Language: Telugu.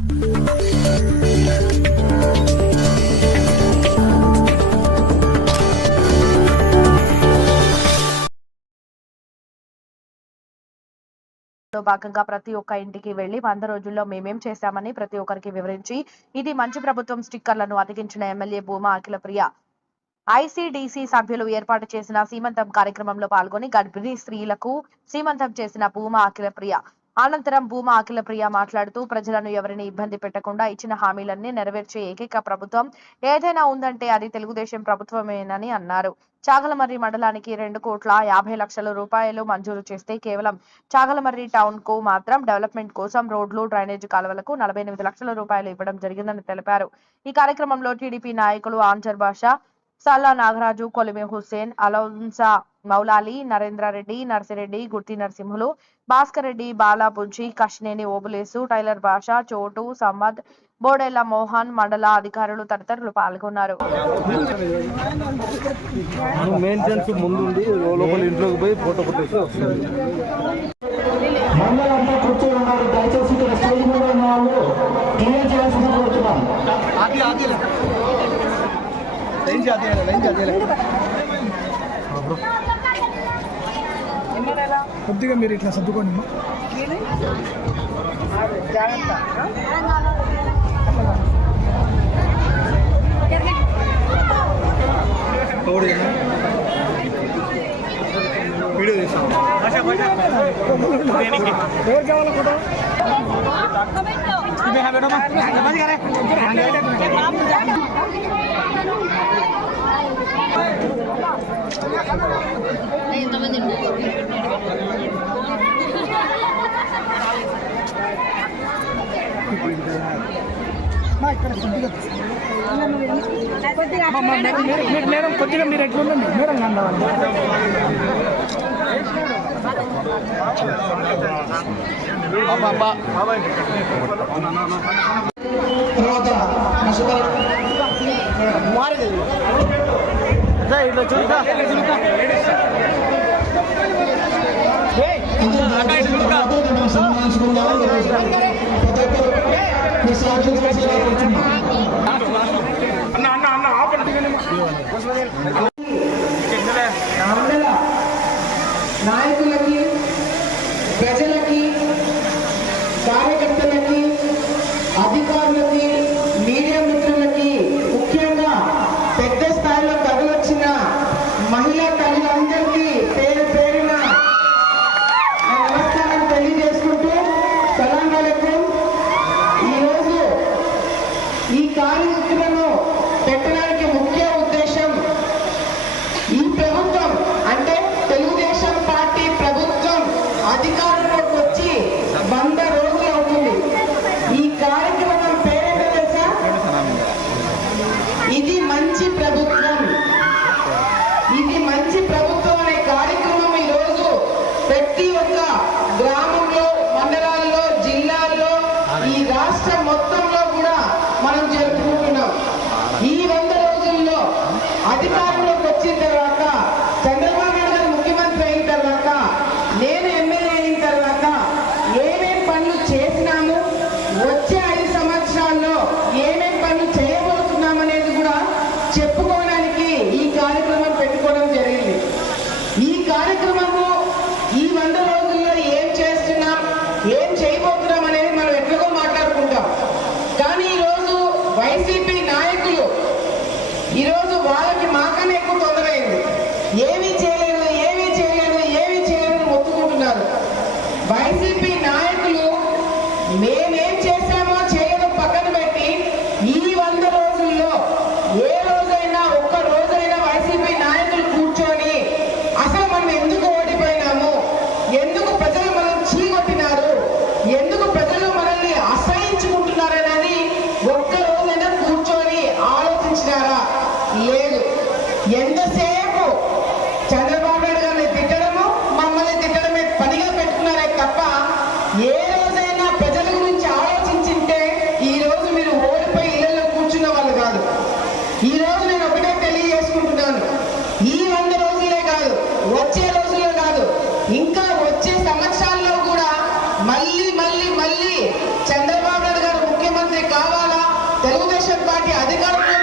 లో భాగంగా ప్రతి ఒక్క ఇంటికి వెళ్ళి వంద రోజుల్లో మేమేం చేశామని ప్రతి ఒక్కరికి వివరించి ఇది మంచి ప్రభుత్వం స్టిక్కర్లను అతికించిన ఎమ్మెల్యే భూమా అఖిలప్రియ. ఐసిడిసి సభ్యులు ఏర్పాటు చేసిన సీమంతం కార్యక్రమంలో పాల్గొని గర్భిణీ స్త్రీలకు సీమంతం చేసిన భూమా అఖిలప్రియ. అనంతరం భూమా అఖిలప్రియ మాట్లాడుతూ ప్రజలను ఎవరిని ఇబ్బంది పెట్టకుండా ఇచ్చిన హామీలన్నీ నెరవేర్చే ఏకైక ప్రభుత్వం ఏదైనా ఉందంటే అది తెలుగుదేశం ప్రభుత్వమేనని అన్నారు. చాగలమర్రి మండలానికి రెండు కోట్ల యాభై లక్షల రూపాయలు మంజూరు చేస్తే కేవలం చాగలమర్రి టౌన్కు మాత్రం డెవలప్మెంట్ కోసం రోడ్లు డ్రైనేజ్ కాలువలకు నలభై ఎనిమిది లక్షల రూపాయలు ఇవ్వడం జరిగిందని తెలిపారు. ఈ కార్యక్రమంలో టీడీపీ నాయకులు ఆన్సర్ భాష సల్లా నాగరాజు కొలిమి హుస్సేన్ అలౌన్సా మౌలాలి నరేంద్రారెడ్డి నర్సిరెడ్డి గుర్తి నరసింహులు భాస్కర్ రెడ్డి బాలా బుజ్జి కష్నేని ఓబులేసు టైలర్ బాషా చోటు సమ్మద్ బోడెల్ల మోహన్ మండల అధికారులు తదితరులు పాల్గొన్నారు. మెయింటెనెన్స్ లైన్ జాతి లైన్ జాతి కొద్దిగా మీరు ఇట్లా సర్దుకోండి. వీడియో తీసాం ఎవరు కావాలా ఫోటో మా ఇక్కడ కొద్దిగా అమ్మా, అమ్మా, మీరు- మీరు- మీరు మేడం కొద్దిగా మీరు ఎట్లా ఉండండి మేడం కండవాలి ఇట్లా చూడతా సన్మానించుకుందాం ప్రతి ఒక్కరు తెలుగుదేశం పార్టీ అధికారంలో